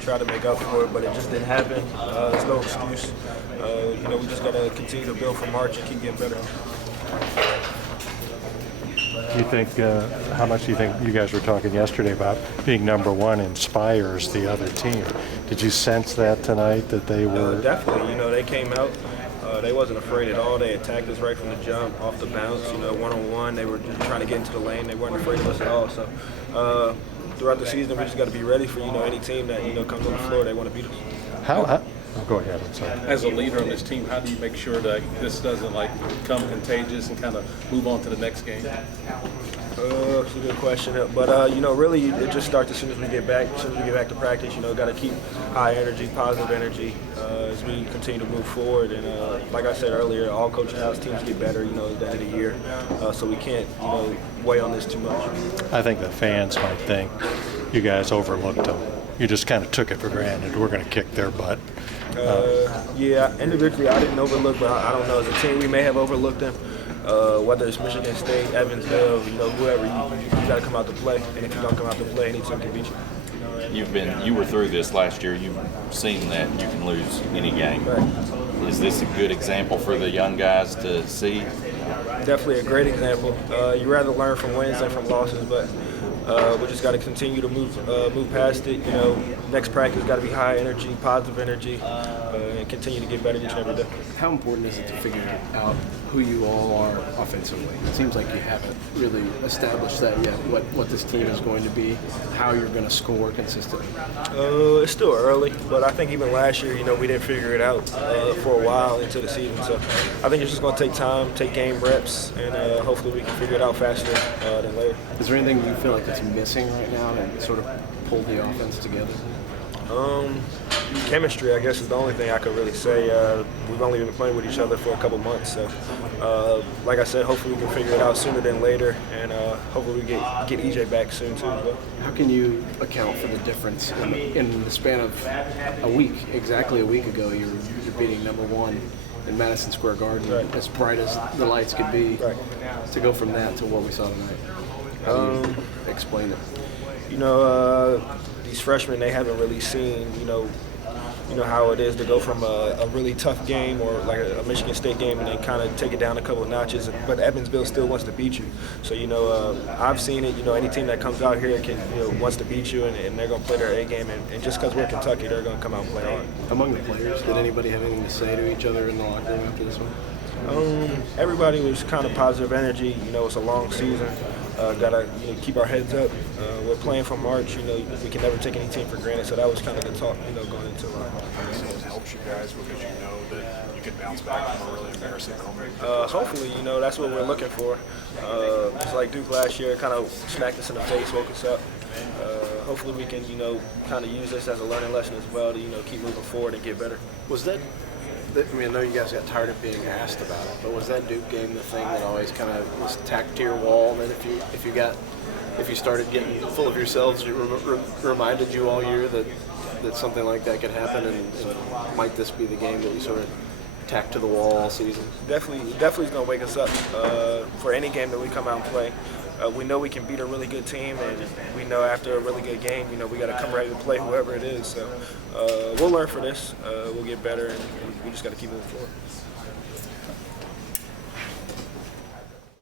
try to make up for it, but it just didn't happen. There's no excuse. We just got to continue to build from March and keep getting better. You think, how much do you think, you guys were talking yesterday about being number one inspires the other team? Did you sense that tonight, that they were? Definitely. They came out. They wasn't afraid at all. They attacked us right from the jump, off the bounce, one-on-one. They were just trying to get into the lane. They weren't afraid of us at all. So throughout the season, we just got to be ready for, any team that, comes on the floor, they want to beat us. How go ahead, I'm sorry. As a leader on this team, how do you make sure that this doesn't become contagious and kind of move on to the next game? That's a good question. But, really it just starts as soon as we get back. As soon as we get back to practice, got to keep high energy, positive energy as we continue to move forward. And like I said earlier, all coaching house teams get better, at the end of the year. So we can't, weigh on this too much. I think the fans might think you guys overlooked them. You just kind of took it for granted. We're going to kick their butt. Yeah, individually I didn't overlook, but I don't know. As a team, we may have overlooked them. Whether it's Michigan State, Evansville, whoever, you got to come out to play. And if you don't come out to play, any team can beat you. You were through this last year. You've seen that you can lose any game. Right. Is this a good example for the young guys to see? Definitely a great example. You rather learn from wins than from losses, but we just got to continue to move past it. Next practice got to be high energy, positive energy, and continue to get better each and every day. How important is it to figure out who you all are offensively? It seems like you haven't really established that yet, what this team is going to be, how you're going to score consistently. It's still early, but I think even last year, we didn't figure it out for a while into the season. So I think it's just going to take time, take game reps, and hopefully we can figure it out faster than later. Is there anything you feel like that's missing right now to sort of pull the offense together? Chemistry, I guess, is the only thing I could really say. We've only been playing with each other for a couple months, so like I said, hopefully we can figure it out sooner than later, and hopefully we get EJ back soon too. How can you account for the difference in the span of a week? Exactly a week ago, you're beating number one in Madison Square Garden, right, as bright as the lights could be, right, to go from that to what we saw tonight. How do you explain it? These freshmen, they haven't really seen, how it is to go from a really tough game or like a Michigan State game and then kind of take it down a couple of notches. But Evansville still wants to beat you. So, I've seen it. Any team that comes out here wants to beat you, and they're going to play their A game. And just because we're Kentucky, they're going to come out and play hard. Among the players, did anybody have anything to say to each other in the locker room after this one? Everybody was kind of positive energy. It's a long season. Gotta keep our heads up. We're playing from March. We can never take any team for granted. So that was kind of the talk, going into it. It helps you guys because you know that you can bounce back from a really embarrassing moment. Hopefully, that's what we're looking for. It's like Duke last year, kind of smacked us in the face, woke us up. Hopefully we can, kind of use this as a learning lesson as well to, keep moving forward and get better. Was that? I know you guys got tired of being asked about it, but was that Duke game the thing that always kind of was tacked to your wall? And if you started getting full of yourselves, it reminded you all year that something like that could happen, and might this be the game that we sort of tack to the wall all season? Definitely is going to wake us up for any game that we come out and play. We know we can beat a really good team, and we know after a really good game, we got to come ready to play whoever it is. So we'll learn for this. We'll get better, and we just got to keep moving forward.